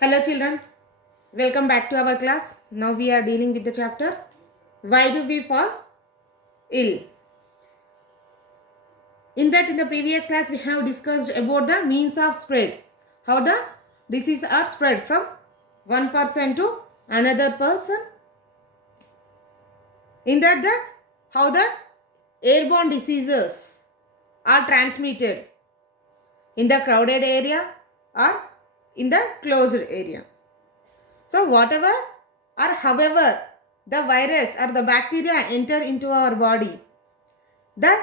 Hello children, welcome back to our class. Now we are dealing with the chapter Why do we fall ill? In the previous class we have discussed about the means of spread. How the disease are spread from one person to another person. In that how the airborne diseases are transmitted in the crowded area or in the closed area. So whatever or however the virus or the bacteria enter into our body, the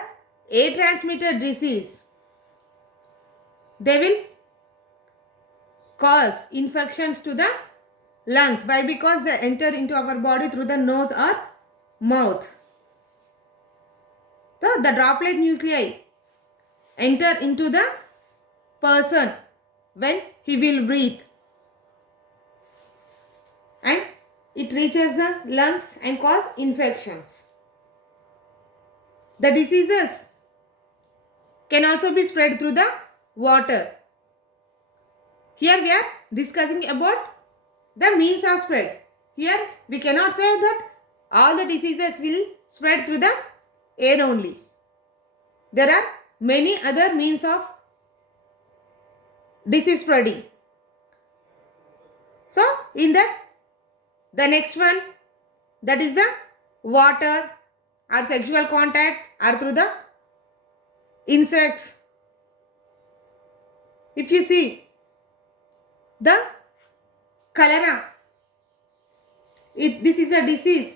air transmitted disease, they will cause infections to the lungs. Why? Because they enter into our body through the nose or mouth. So the droplet nuclei enter into the person when he will breathe, and it reaches the lungs and cause infections. The diseases can also be spread through the water. Here we are discussing about the means of spread. Here we cannot say that all the diseases will spread through the air only. There are many other means of disease spreading. So in that, the next one, that is the water or sexual contact or through the insects. If you see the cholera, this is a disease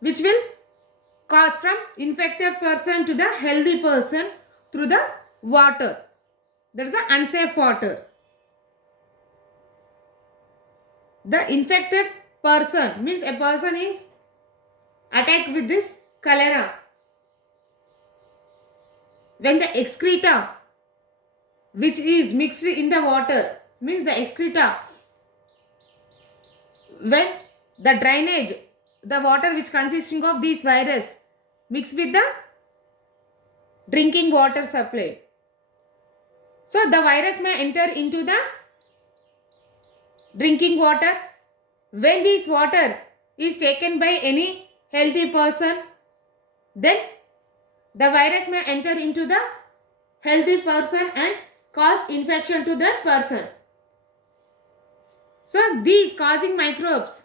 which will cause from infected person to the healthy person through the water. That is the unsafe water. The infected person means a person is attacked with this cholera. When the excreta which is mixed in the water, means the excreta, when the drainage, the water which consisting of this virus mixed with the drinking water supply, so the virus may enter into the drinking water. When this water is taken by any healthy person, then the virus may enter into the healthy person and cause infection to that person. So these causing microbes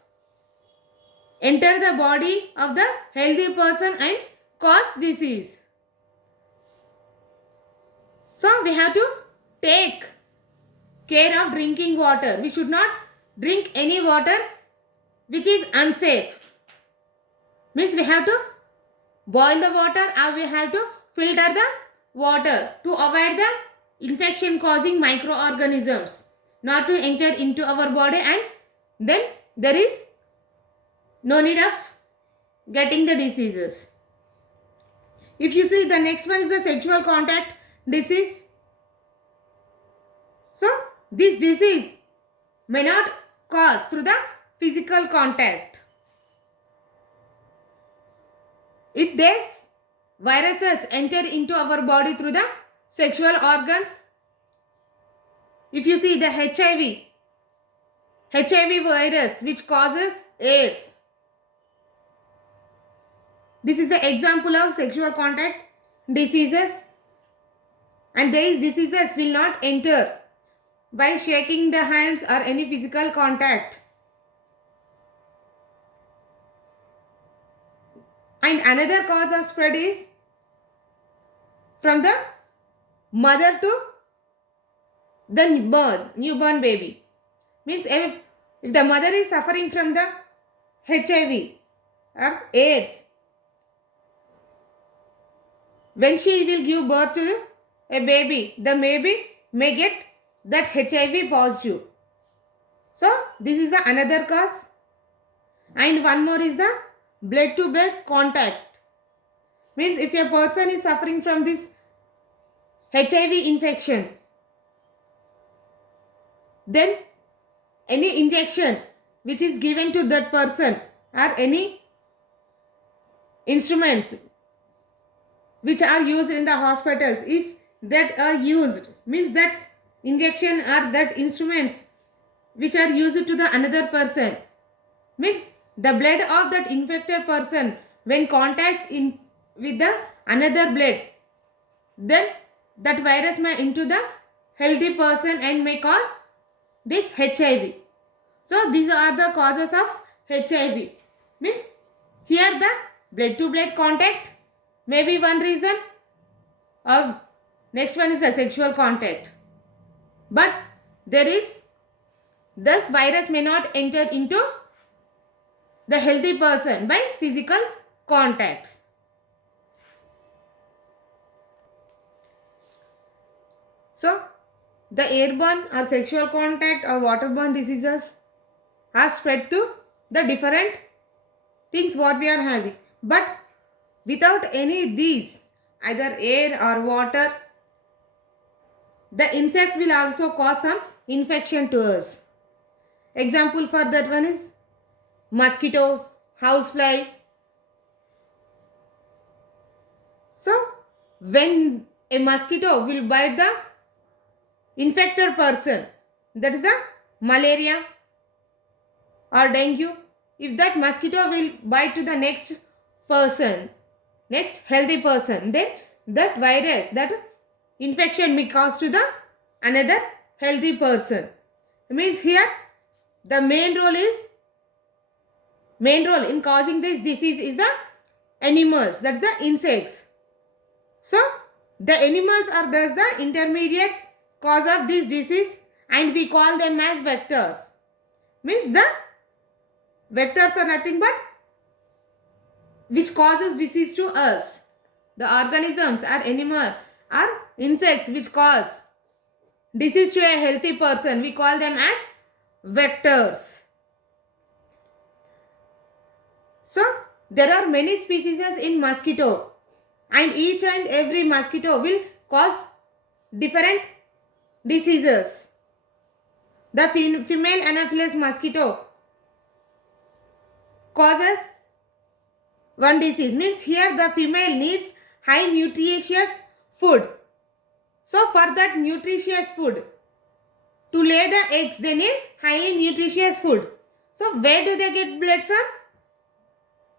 enter the body of the healthy person and cause disease. So we have to take care of drinking water. We should not drink any water which is unsafe. Means we have to boil the water or we have to filter the water to avoid the infection causing microorganisms not to enter into our body, and then there is no need of getting the diseases. If you see, the next one is the sexual contact disease. So this disease may not cause through the physical contact. If these viruses enter into our body through the sexual organs. If you see the HIV virus which causes AIDS. This is the example of sexual contact diseases, and these diseases will not enter by shaking the hands or any physical contact. And another cause of spread is from the mother to the newborn baby. Means if the mother is suffering from the HIV or AIDS, when she will give birth to a baby, the baby may get that HIV positive. So this is the another cause. And one more is the blood to blood contact. Means if a person is suffering from this HIV infection, then any injection which is given to that person or any instruments which are used in the hospitals, if that are used, means that injection or that instruments which are used to the another person. Means the blood of that infected person when contact in with the another blood, then that virus may into the healthy person and may cause this HIV. So these are the causes of HIV. Means here the blood to blood contact may be one reason, or next one is the sexual contact. But there is, this virus may not enter into the healthy person by physical contacts. So the airborne or sexual contact or waterborne diseases are spread to the different things what we are having. But without any these, either air or water, the insects will also cause some infection to us. Example for that one is mosquitoes, housefly. So when a mosquito will bite the infected person, that is the malaria or dengue. If that mosquito will bite to the next person, next healthy person, then that virus, that infection may cause to the another healthy person. It means here the main role in causing this disease is the animals, that's the insects. So the animals are thus the intermediate cause of this disease, and we call them as vectors. Means the vectors are nothing but which causes disease to us. The organisms are animal are insects which cause disease to a healthy person. We call them as vectors. So there are many species in mosquito, and each and every mosquito will cause different diseases. The female Anopheles mosquito causes one disease. Means here the female needs high nutritious food. So for that nutritious food, to lay the eggs, they need highly nutritious food. So where do they get blood from?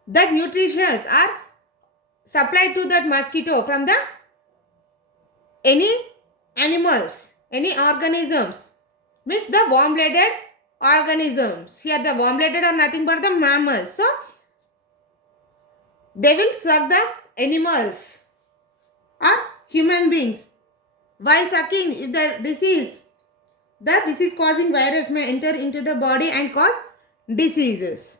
That nutritions are supplied to that mosquito from the any animals, any organisms. Means the warm-blooded organisms. Here the warm-blooded are nothing but the mammals. So they will suck the animals or human beings. While sucking, if the disease causing virus may enter into the body and cause diseases.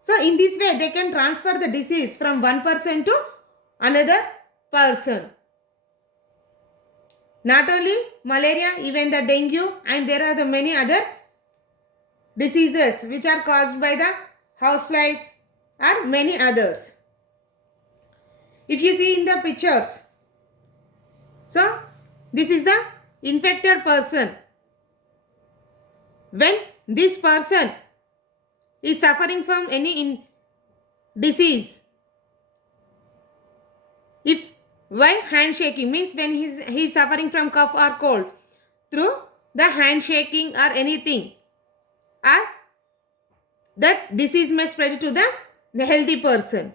So in this way they can transfer the disease from one person to another person. Not only malaria, even the dengue, and there are the many other diseases which are caused by the houseflies or many others. If you see in the pictures, so this is the infected person. When this person is suffering from any disease, if why handshaking, means when he is suffering from cough or cold, through the handshaking or anything, or that disease may spread to the healthy person.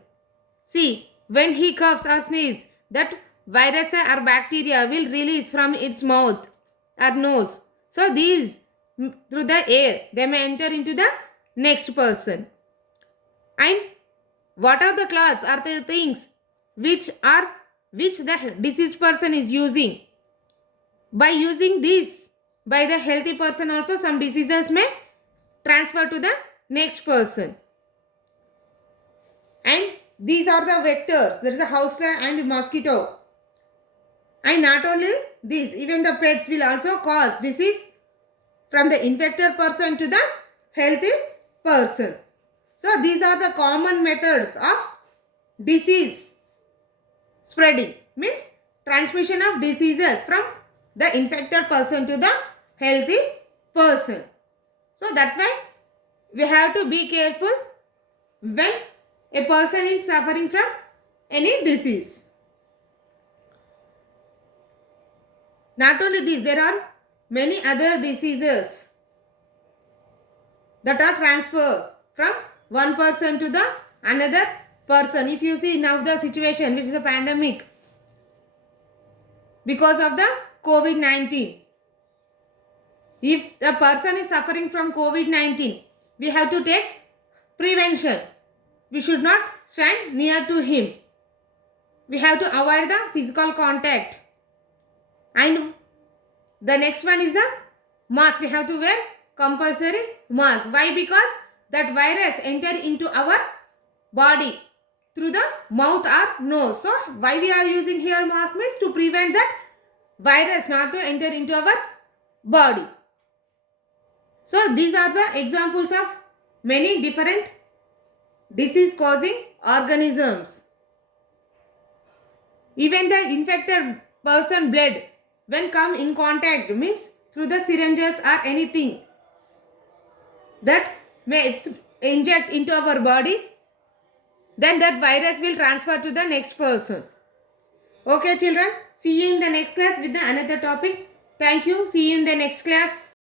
See, when he coughs or sneezes, that virus or bacteria will release from its mouth or nose. So these through the air they may enter into the next person. And what are the cloths are the things which the diseased person is using? By using this, by the healthy person also some diseases may transfer to the next person. And these are the vectors. There is a housefly and mosquito. And not only this, even the pets will also cause disease from the infected person to the healthy person. So these are the common methods of disease spreading, means transmission of diseases from the infected person to the healthy person. So that's why we have to be careful when a person is suffering from any disease. Not only this, there are many other diseases that are transferred from one person to the another person. If you see now the situation, which is a pandemic because of the COVID-19. If the person is suffering from COVID-19, we have to take prevention. We should not stand near to him. We have to avoid the physical contact. And the next one is the mask. We have to wear compulsory mask. Why? Because that virus enter into our body through the mouth or nose. So why we are using here mask means to prevent that virus not to enter into our body. So these are the examples of many different disease causing organisms. Even the infected person blood when come in contact means through the syringes or anything that may inject into our body, then that virus will transfer to the next person. Okay children, see you in the next class with the another topic. Thank you. See you in the next class.